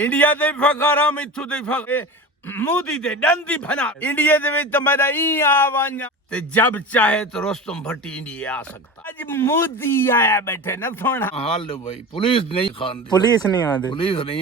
India ਦੇ ਫਖਰਾਂ ਮੈਥੋਂ ਦੇ ਫਖੇ मोदी दे डंदी फना इंडिया दे विच तो मेरा ई आवाज ते जब चाहे तो रुस्तम भट्टी इंडिया आ सकता आज मोदी आया बैठे ना थोड़ा हाल भाई पुलिस नहीं खांदी पुलिस नहीं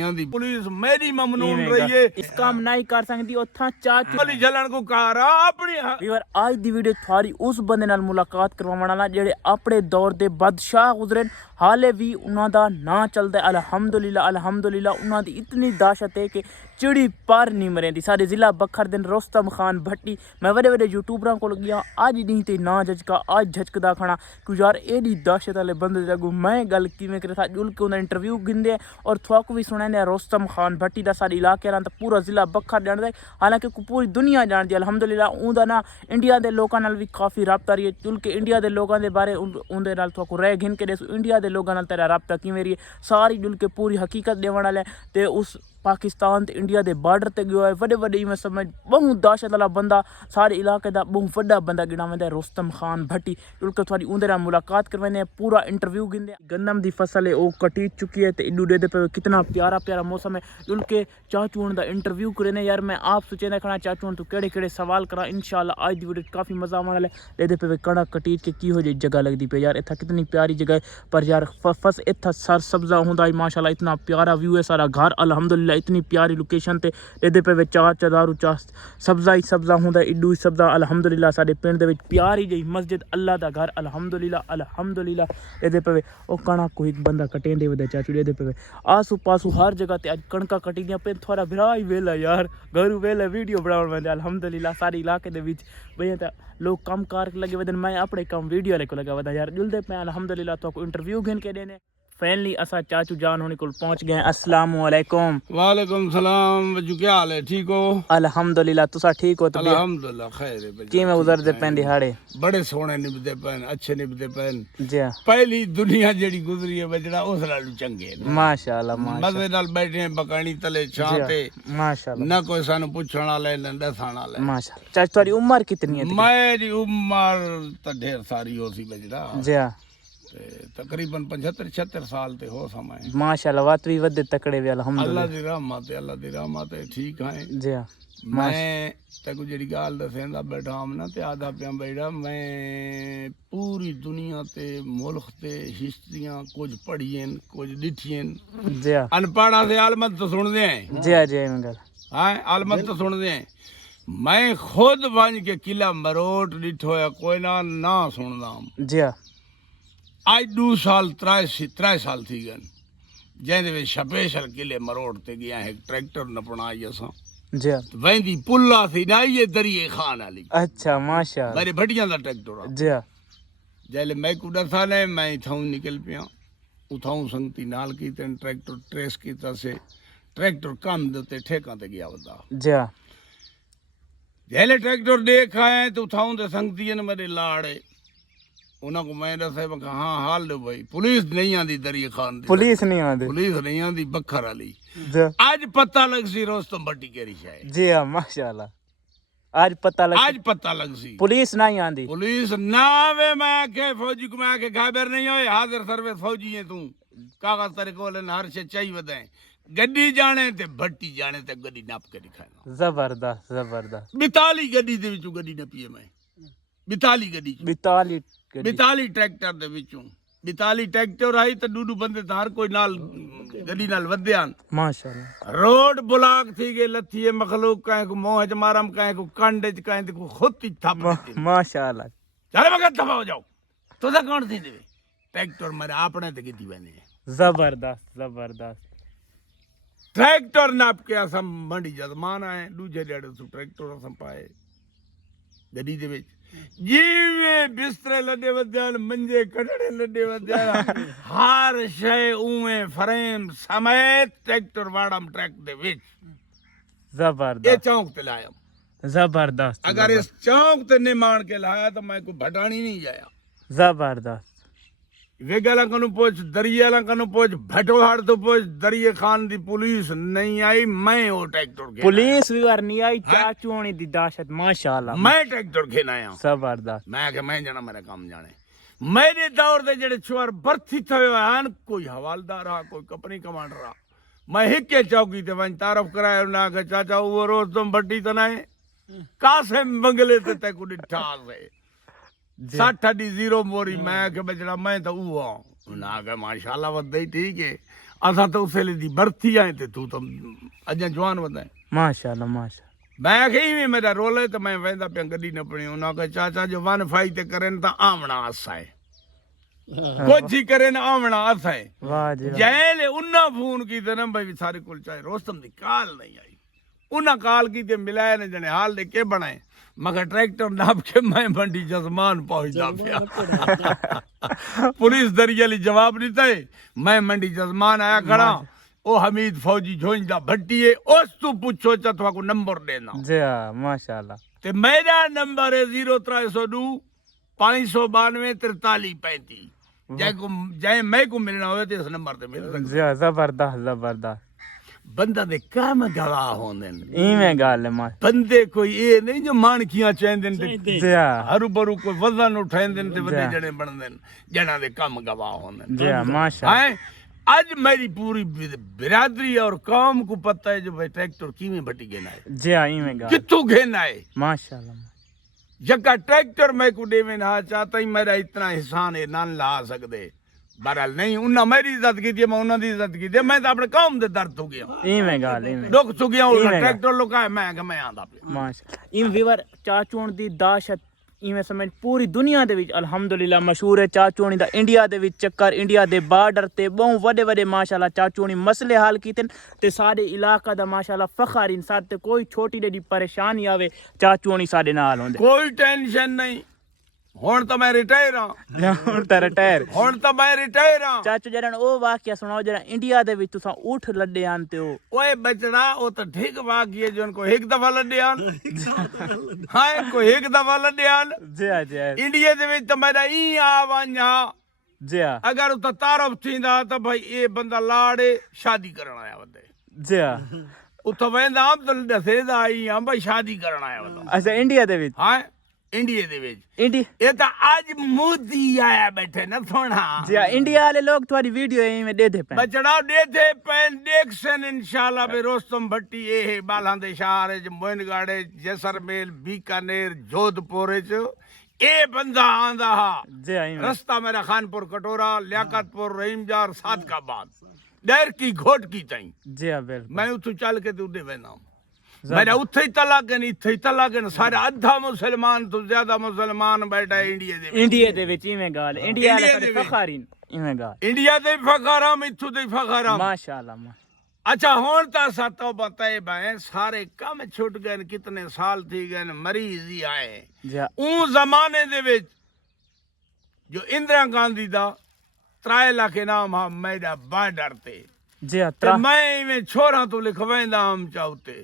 आंदी पुलिस मेरी ममनून रही है इस काम नहीं कर सकती उथा चाच गली जलन को कार अपनी ਵੀਰ ਅੱਜ ਦੀ ਵੀਡੀਓ ਸਾਰੀ ਉਸ ਬੰਦੇ ਨਾਲ ਮੁਲਾਕਾਤ ਕਰਵਾਉਣ ਵਾਲਾ ਜਿਹੜੇ ਆਪਣੇ ਦੌਰ ਦੇ ਬਾਦਸ਼ਾਹ ਗੁਜ਼ਰੇ ਹਾਲੇ ਵੀ ਉਹਨਾਂ ਦਾ ਨਾਂ ਚੱਲਦਾ ਅਲਹਮਦੁਲਿਲਾ ਉਹਨਾਂ ਦੀ ਇਤਨੀ ਦਾਸ਼ਤ ਹੈ ਕਿ ਚਿੜੀ ਪਰ ਨਹੀਂ ਮਰੇਂਦੀ ਸਾਡੇ ਜ਼ਿਲ੍ਹਾ ਬਖਰ ਦਿਨ ਰੁਸਤਮ ਖਾਨ ਭੱਟੀ ਮੈਂ ਵੱਡੇ ਯੂਟਿਊਬਰਾਂ ਕੋਲ ਗਿਆ ਅੱਜ ਨਹੀਂ ਤੇ ਨਾ ਝਜਕਾ ਅੱਜ ਝਜਕਦਾ ਖਾਣਾ ਕਿ ਯਾਰ ਇਹਦੀ ਦਾਸ਼ਤ ਵਾਲੇ ਬੰਦੇ ਦੇ ਅੱਗੋਂ ਮੈਂ ਗੱਲ ਕਿਵੇਂ ਕਰੇ ਸਾਂ ਜੁਲ ਕੇ ਉਹਦਾ ਇੰਟਰਵਿਊ ਗਿੰਦੇ ਔਰ ਤੁਹਾਨੂੰ ਵੀ ਸੁਣਾਉਂਦੇ ਰੁਸਤਮ ਖਾਨ ਭੱਟੀ ਦਾ ਸਾਡੇ ਇਲਾਕੇ ਨਾਲ ਤਾਂ ਪੂਰਾ ਜ਼ਿਲ੍ਹਾ ਬਖਰ ਜਾਣਦਾ ਹਾਲਾਂਕਿ ਪੂਰੀ ਦੁਨੀਆ ਜਾਣਦੀ ਅਲਹਮਦੁਲਿਲਾ ਉਹਦਾ ਨਾ ਇੰਡੀਆ ਦੇ ਲੋਕਾਂ ਨਾਲ ਵੀ ਕਾਫੀ ਰਾਬਤਾ ਰਹੀ ਹੈ ਜੁਲ ਕੇ ਇੰਡੀਆ ਦੇ ਲੋਕਾਂ ਦੇ ਬਾਰੇ ਉਹਦੇ ਨਾਲ ਤੁਹਾਨੂੰ ਰਹਿ ਗਿਣ ਕੇ ਦੱਸੋ ਇੰਡੀਆ ਦੇ ਲੋਕਾਂ ਨਾਲ ਤੇਰਾ ਰਾਬਤਾ ਕਿਵੇਂ ਰਹੀ ਸਾਰੀ ਜੁਲ ਕੇ ਪੂਰੀ ਹਕੀਕਤ ਦੇਵਣ ਵਾਲਾ ਤੇ ਉਸ पाकिस्तान ते इंडिया दे बॉर्डर ते गयो है वड्डे मैं समझ बहुत दहशत वाला बंदा सारे इलाके दा बहुत वड्डा बंदा गिना वेंदा रुस्तम खान भट्टी उनके थोड़ी उंदे नाल मुलाकात करवाने पूरा इंटरव्यू गिंदे गंदम दी फसल है वो कटी चुकी है ते इडू दे पे कितना प्यारा मौसम है उनके चाचू दा इंटरव्यू करने यार मैं आप सोचे ना खड़ा चाचू तू केड़े सवाल करा इंशाल्लाह आज दी वीडियो काफ़ी मज़ा आने वाला है दे पे कड़ा कटीज के की हो जाए जगह लगती पे यार इतना कितनी प्यारी जगह है पर यार फस इतना सर सब्जा होंदा माशाल्लाह इतना प्यारा व्यू है सारा घर अल्हम्दुलिल्लाह इतनी प्यारी लोकेशन ते ਇਹਦੇ पे ਚਾਰ ਚਾ ਸਬਜ਼ਾ ਹੀ ਸਬਜ਼ਾ ਹੁੰਦਾ ਇਡੂ ਸਬਜ਼ਾ ਅਲਹਮਦੁਲਿਲਾ ਸਾਡੇ ਪਿੰਡ ਦੇ ਵਿੱਚ ਪਿਆਰੀ ਜਿਹੀ ਮਸਜਿਦ ਅੱਲਾ ਦਾ ਘਰ ਅਲਹਮਦੁਲਿਲਾ ਇਹਦੇ पे ਉਹ ਕਣਕ ਕੋਈ ਬੰਦਾ ਕਟੇਂਦੇ ਵਦੇ ਚਾਚੂ ਇਹਦੇ पे ਆਸੂ ਪਾਸੂ ਹਰ ਜਗ੍ਹਾ ਤੇ ਅੱਜ ਕਣਕਾਂ ਕਟੀ ਦੀਆਂ ਪਏ ਥੋੜਾ ਵਿਰਾ ਹੀ ਵੇਲਾ ਯਾਰ ਘਰੂ ਵੇਲਾ ਵੀਡੀਓ ਬਣਾਉਣ ਵੰਦੇ ਅਲਹਮਦੁਲਿਲਾ ਸਾਰੇ ਇਲਾਕੇ ਦੇ ਵਿੱਚ ਬਈ ਤਾਂ ਲੋਕ ਕੰਮ ਕਾਰ ਲੱਗੇ ਵਦਨ ਮੈਂ ਆਪਣੇ ਕੰਮ ਵੀਡੀਓ ਵਾਲੇ ਕੋ ਲਗਾ ਵਦਾ ਯਾਰ ਜੁਲਦੇ ਪਏ ਅਲਹਮਦੁਲਿਲਾ ਤੁਹਾਨੂੰ ਇੰਟਰਵਿਊ घेन के देने फाइनली असा चाचू जान होने को पहुंच गए अस्सलाम वालेकुम वालेकुम सलाम वजू क्या हाल है ठीक हो अल्हम्दुलिल्लाह तुसा ठीक हो तो अल्हम्दुलिल्लाह खैर है की मैं गुजरदे पैन दिहाड़े बड़े सोहने निभदे पैन अच्छे निभदे पैन जी पहली दुनिया जेड़ी गुजरी है बजड़ा उस नाल चंगे माशाल्लाह मजे नाल बैठे हैं बकानी तले छां ते माशाल्लाह ना कोई सानू पूछण वाला ना दसण वाला माशाल्लाह चाचा तुम्हारी उम्र कितनी है मेरी उम्र तो ढेर सारी हो सी बजड़ा जी तकरीबन 75-76 साल ते हो समय माशाल्लाह बात भी वदे तकड़े वे अल्हम्दुलिल्लाह अल्लाह दी रहमत है ठीक है जी मैं तेको जेड़ी गाल दसेंदा बैठा हम ना ते आदा पिया बैठा मैं पूरी दुनिया ते मुल्क ते हिस्ट्रियां कुछ पढ़ियन कुछ लिखियन जी अनपढ़ा से आलमत तो सुनदे हैं जी मैं गल हां आलमत तो सुनदे हैं मैं खुद बन के किला मरोट लिठो है कोई ना सुनदा जी आज 2 साल 3 साल थी गन जैसे वे स्पेशल किले मरोड़ ते गया है ट्रैक्टर न बनाई असा जी वेंदी पुल्ला थी ना ये दरिए खान वाली अच्छा माशाल्लाह मेरे भटियां दा ट्रैक्टर जी जैले मैं कुड़ा था ने मैं थाऊ निकल पिया उठाऊ संगती नाल की ते ट्रैक्टर ट्रेस कीता से ट्रैक्टर काम दे ठेका ते गया वदा जी जैले ट्रैक्टर देखा है तो उठाऊ दे संगती ने मेरे लाड़े उन्होंने मैं दसा हाँ हाल लो भाई पुलिस नहीं आती दरिए खान पुलिस नहीं आती बखर वाली आज पता लग सी रोस्तम भट्टी केरी शायद जी हां माशाल्लाह आज पता लग सी पुलिस नहीं आती पुलिस ना वे मैं के फौजी को मैं के खबर नहीं होए हाजिर सर्विस फौजी है तू कागज तेरे कोल हर से चाहिए बताए गड्डी जाने ते भट्टी जाने ते गड्डी नाप के दिखाना जबरदस्त 42 गड्डी दे विचों गड्डी नपीए मैं 42 गड्डी 42 ट्रैक्टर दे विचों 42 ट्रैक्टर आई तो डूडू बंदे हर कोई नाल गड्डी नाल वध्या माशाल्लाह रोड ब्लॉक थी गए लथी है मखलूक कहे को मोह च मारम कहे को कंड च कहे को खुद ही थप माशाल्लाह चल मगर दबा हो जाओ तो कौन थी देवे ट्रैक्टर मेरे अपने ते कीती बने जबरदस्त ट्रैक्टर नाप के असम मंडी जजमान आए दूजे डेढ़ सौ ट्रैक्टर असम पाए गड्डी दे विच जिवें बिस्तरे लड्डे वध्यान मंजे कटड़े लड्डे वध्यान हर शय उवें फ्रेम समेत ट्रैक्टर वाड़म ट्रैक दे विच जबरदस्त ये चौक ते लाया जबरदस्त अगर इस चौक ते निर्माण के लाया तो मैं कोई भटानी नहीं जाया जबरदस्त वेगला कनु पोच दरियाला कनु पोच भटोहाड़ तो पोच दरिया खान दी पुलिस नहीं आई मैं वो ट्रैक्टर के पुलिस भी नहीं आई चाचू होनी दी दाशत माशाल्लाह मैं ट्रैक्टर खेना आया जबरदस्त मैं जाना मेरा काम जाने मेरे दौर दे जेड़े चोर भर्ती थे हन कोई हवालदार रहा कोई कंपनी कमांडर रहा मैं हिके चौकी ते वञ तारफ़ करायो ना के चाचा उहो रोस्तम भट्टी त नाहे कासिम बंगले ते तैको ॾिठासीं 60 ॾींहं 0 मोरी मैं के बचड़ा मैं त उहो आहियां ना के माशाल्लाह वधई ठीक है असां त उसेले दी भर्ती आए ते तू त अॼु जवान वधाए माशाल्लाह माशाल्लाह मैं खे इवें मेरा रोले त मैं वेंदा पिया गड्डी न पड़ी उन के चाचा जो वन फाई ते करन त आवणा असाए कुछ ही करे ना आवणा असाए वाह जी वाह। जैले उन्ना फोन की ते न भाई सारे कुल चाहे रोस्तम दी काल नहीं आई उन्ना काल की ते मिलाए ने जने हाल दे के बनाए मगर ट्रैक्टर नाप के मैं मंडी जजमान पहुंचदा पिया पुलिस दरियाली जवाब नहीं थे मैं मंडी जजमान आया खड़ा ओ हमीद फौजी जोइंदा भट्टीए उस तू पूछो चतवा को नंबर देना जी हाँ माशाल्लाह ते मेरा नंबर है 0302 592 43 35 जै मैं को मिलना हो ते इस नंबर ते मिल सकदा जी हाँ जबरदस्त जबरदस्त बंदा दे काम गवाह होंदे इवें गल है मां बंदे कोई ये नहीं जो मानकियां चेंदे ने जी हाँ हरू बरू कोई वजन उठांदे ने ते वड्डे जणे बनदे ने जना दे काम गवाह होंदे जी हाँ माशाल्लाह हैं आज मेरी पूरी बिरादरी और कौम को पता है जो भाई ट्रैक्टर किवें भट्टी घेना है जी हाँ इवें गल कित्थों घेना है माशाल्लाह जका ट्रैक्टर मैं को देवे ना चाहता ही मेरा इतना एहसान है ना ला सकदे बहरहाल नहीं उन्ना मेरी इज्जत की मैं उन्ना दी इज्जत की मैं तो अपने कौम दे दर्द हो गया इवें गल इवें दुख चुकिया इवें गल। ट्रैक्टर लुकाए मैं आंदा पिया माशाल्लाह इवें वीवर चाचूण दी दाशत इवें समेत पूरी दुनिया दे विच अल्हम्दुलिल्लाह मशहूर है चाचूणी दा इंडिया दे विच चक्कर इंडिया दे बार्डर ते बहु वडे वडे माशाल्लाह चाचूणी मसले हल कीते ते साडे इलाका दा माशाल्लाह फखर इन साथ ते कोई छोटी जेही परेशानी आवे चाचूणी साडे नाल होंदे कोई टेंशन नहीं हुण तो मैं रिटायर हां हुण तां रिटायर हुण तो मैं रिटायर हां चाचू जरा ओ वाकया सुनाओ जरा इंडिया दे विच तुसां ऊठ लड्डे आनते हो ओए बचड़ा वो तो ठीक वाकई है जो उनको एक दफा लड्डे आन हां को एक दफा लड्डे आन जी हाँ जी हाँ इंडिया दे विच तो मेरा ई आ वञा जी हाँ अगर उत तारफ थींदा तो भाई ये बंदा लाड़े शादी करण आया वदे जी हाँ उत वेंदा तो दसेदा आई हां भाई शादी करण आया वदा अच्छा इंडिया दे विच हां इंडिया दे विच इंडिया ये तो आज मोदी आया बैठे न सोना जी हाँ इंडिया वाले लोग तुम्हारी वीडियो में दे दे पे बचड़ा दे थे पैन देखसन इंशाल्लाह बे रोस्तम भट्टी ये है बालांदे शहर है मोइनगढ़ है जैसलमेर बीकानेर जोधपुर है ए बंदा आंदा हा जी हाँ इवें। रास्ता मेरा खानपुर कटोरा लियाकतपुर रहीमजार सादकाबाद डर की घोट की ताई जी हाँ बिल्कुल मैं उठू चल के तू दे वेना मेरा उत्थे ही तलाक है इत्थे ही तलाक है सारे अद्धा मुसलमान तो ज्यादा मुसलमान बैठा है इंडिया दे विच। इंडिया दे विच इवें गल इंडिया वाले इंडिया सारे दे विच। फखर इन इवें गल इंडिया दे फखरा इत्थू दे फखरा माशाल्लाह अच्छा हुण तां असां तौबा तैयबा है सारे कम छुट गए कितने साल थी गए मरीज ही आए जी हाँ ऊ जमाने दे विच जो इंदिरा गांधी दा 3 लाख इनाम हा मेरा बार्डर ते जी हाँ ते मैं इवें छोरा तो लिखवांदा हम चाहते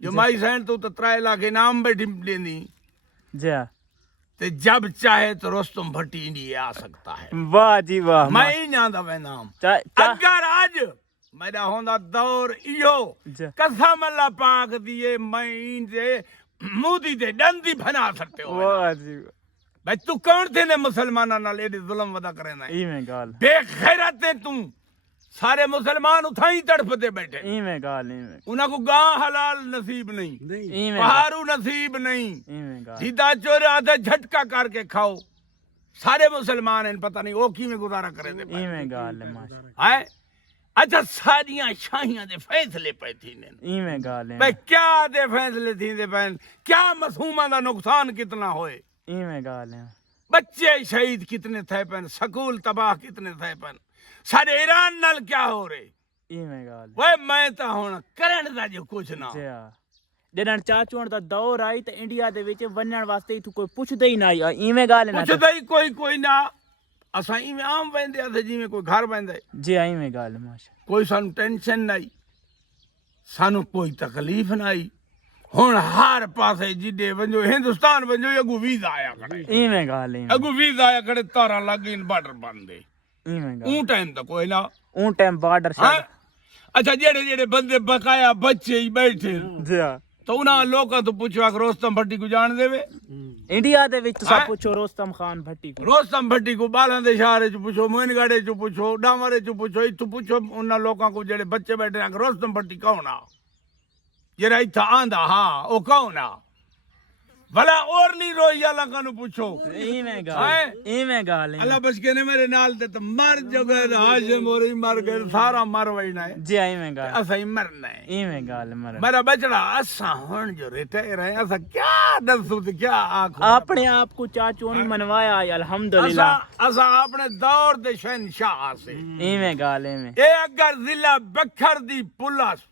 जो माई सैन तो 3 लाख इनाम बैठी देनी जी हाँ ते जब चाहे तो रोस्तम भट्टी इंडिया आ सकता है वाह जी वाह मैं ही नांदा वे नाम चा अगर आज मेरा होंदा दौर इहो जी कसम अल्लाह पाक दिए मैं इनसे मोदी दे डंदी बना सकते हो वाह जी भाई तू कौन थे ने मुसलमाना नाल एडी जुल्म वदा करे ना इवें गल बेखैरत है तू सारे मुसलमान उठाई तड़फते बैठे इवें गल इवें उन्हां को गां हलाल नसीब नहीं इवें पहाड़ू नसीब नहीं इवें गल सीधा चोर आधा झटका करके खाओ सारे मुसलमान हैं पता नहीं वो किवें गुजारा करे दे इवें गल है माशा है अच्छा सारियां शाहियां दे फैसले पे थी ने इवें गल है भाई क्या दे फैसले थी दे पैन क्या मासूमा दा नुकसान कितना होए इवें गल है बच्चे शहीद कितने थे पैन स्कूल तबाह कितने थे पैन सारे ईरान नाल क्या हो रहे इवें गल वे मैं तो हुण करण दा जो कुछ ना जी हाँ जॾहिं चाचूअण दा दौर आई त इंडिया दे विच वञण वास्ते इथों कोई पुछदे ही ना आई इवें गल है ना पुछदा ही कोई ना असां इवें आम वेंदे आ जिवें कोई घर वेंदे जी हाँ इवें गल है माशा कोई सानू टेंशन नहीं सानू कोई तकलीफ नहीं हुण हर पासे जिडे वंजो हिंदुस्तान वंजो अगू वीजा आया खड़े इवें गल है अगू वीजा आया खड़े तारा लग इन बॉर्डर बंद दे इवें गल ऊ टाइम तो कोई ना उन टाइम बॉर्डर हाँ अच्छा जेड़े जेड़े बंदे बकाया बच्चे ही बैठे जी हाँ ਤਾਂ ਉਹਨਾਂ ਲੋਕਾਂ ਤੋਂ ਪੁੱਛਿਆ ਕਿ ਰੋਸਤਮ ਭੱਟੀ ਕੋ ਜਾਣ ਦੇਵੇ ਇੰਡੀਆ ਦੇ ਵਿੱਚ ਤੁਸੀਂ ਹੈਂ? ਪੁੱਛੋ ਰੋਸਤਮ ਖਾਨ ਭੱਟੀ ਕੋ ਰੋਸਤਮ ਭੱਟੀ ਕੋ ਬਾਲਾਂ ਦੇ ਸ਼ਹਿਰ ਚ ਪੁੱਛੋ ਮੋਇਨਗੜੇ ਚ ਪੁੱਛੋ ਡਾਮਰੇ ਚ ਪੁੱਛੋ ਇੱਥੋਂ ਪੁੱਛੋ ਉਹਨਾਂ ਲੋਕਾਂ ਕੋ ਜਿਹੜੇ ਬੱਚੇ ਬੈਠੇ ਆ ਕਿ ਰੋਸਤਮ ਭੱਟੀ ਕੌਣ ਆ ਜਿਹੜਾ ਇੱਥੇ ਆਂਦਾ ਹਾਂ ਉਹ ਕੌਣ ਆ भला और नहीं रोई अल्लाह ਨੂੰ ਪੁੱਛੋ ਇਵੇਂ ਗੱਲ ਹੈ ਅੱਲਾ ਬਸ ਕੇ ਨੇ ਮੇਰੇ ਨਾਲ ਤੇ ਮਰ ਜੋਗੇ ਹਾਜ਼ਮ ਹੋਰੀ ਮਰ ਗਏ ਸਾਰਾ ਮਰ ਵਈਨਾ ਹੈ ਜੀ ਇਵੇਂ ਗੱਲ ਅਸਾਂ ਹੀ ਮਰਨਾ ਹੈ ਇਵੇਂ ਗੱਲ ਮਰ ਮੇਰਾ ਬਚੜਾ ਅਸਾਂ ਹੁਣ ਜੋ ਰਿਟਾਇਰ ਹੈ ਅਸਾਂ ਕੀ ਦੱਸੂ ਤੇ ਕੀ ਆਖੋ ਆਪਣੇ ਆਪ को ਚਾਚੂ ਨੇ ਮਨਵਾਇਆ ਅਲਹਮਦੁਲਿਲਾ ਅਸਾਂ ਆਪਣੇ ਦੌਰ ਦੇ ਸ਼ਹਿਨशाह ਸੇ ਇਵੇਂ ਗੱਲ ਇਵੇਂ ਇਹ ਅਗਰ ਜ਼ਿਲ੍ਹਾ ਬਖਰ ਦੀ ਪੁਲਿਸ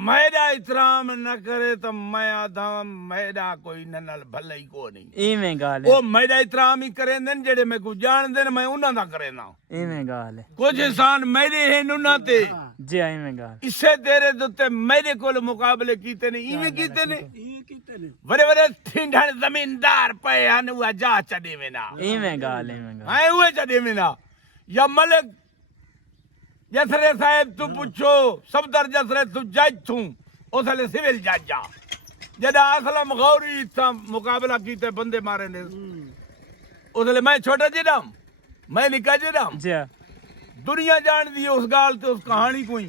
मेरा इतराम न करे तो मैं आधा मेरा कोई नल भला ही को नहीं इवें गाल वो मेरा इतराम ही करे ने जेड़े मैं को जान दे मैं उन्हां दा करे ना इवें गाल कुछ इंसान मेरे हैं उन्हां ते जी इवें गाल इससे तेरे दुते मेरे कोल मुकाबले कीते ने इवें कीते ने बड़े बड़े ठिंडन जमींदार पे हन वो जा चढ़े में ना इवें गाल हां वो चढ़े में ना या मलिक जसरे साहब तू पूछो सफदर जसरे तू जज तू उसले सिविल जज जा जदा असलम गौरी था मुकाबला कीते बंदे मारे ने उसले मैं छोटा जिहा मैं निका जिहा जी दुनिया जान दी उस गाल ते उस कहानी कोई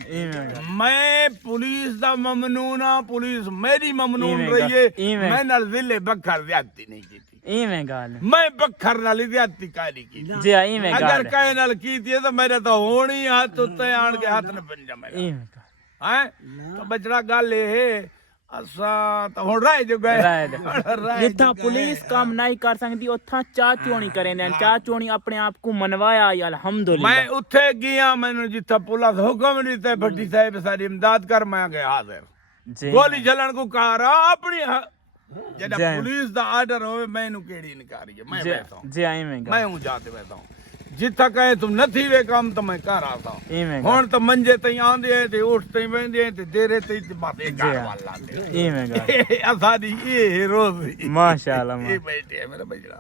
मैं पुलिस दा ममनून हां पुलिस मेरी ममनून रही है मैं नाल जिले बखर ज्यादती नहीं की इवें गाल मैं बखर नाल ज्यादती काली की जी इवें गाल अगर कहे नाल कीती है तो मेरे तो होनी हाथ उत्ते आन के हाथ न पंजा मेरा इवें हैं तो बचड़ा गल है असा तो हुन रह जो गए जिथा पुलिस काम नहीं कर सकती उथा चाचोनी करे ने चाचोनी अपने आप को मनवाया अल्हम्दुलिल्लाह मैं उथे गया मैंने जिथा पुलिस हुक्म दिता भट्टी साहब सारी इमदाद कर मैं गया हाजिर गोली चलन को कहा अपनी जदा पुलिस दा आर्डर होवे मैनू केड़ी इनकारी है मैं बैठा हूं जी इवें मैं हूं जाते बैठा हूं जिथा कहे तुम नथी वे काम तो मैं कर आता इवें हुन तो मंजे तई आंदे ते उठते वेंदे ते देरे तई बाते घर वाला दे इवें गाल असादी ये रोज माशाल्लाह ये बैठे है मेरा बजड़ा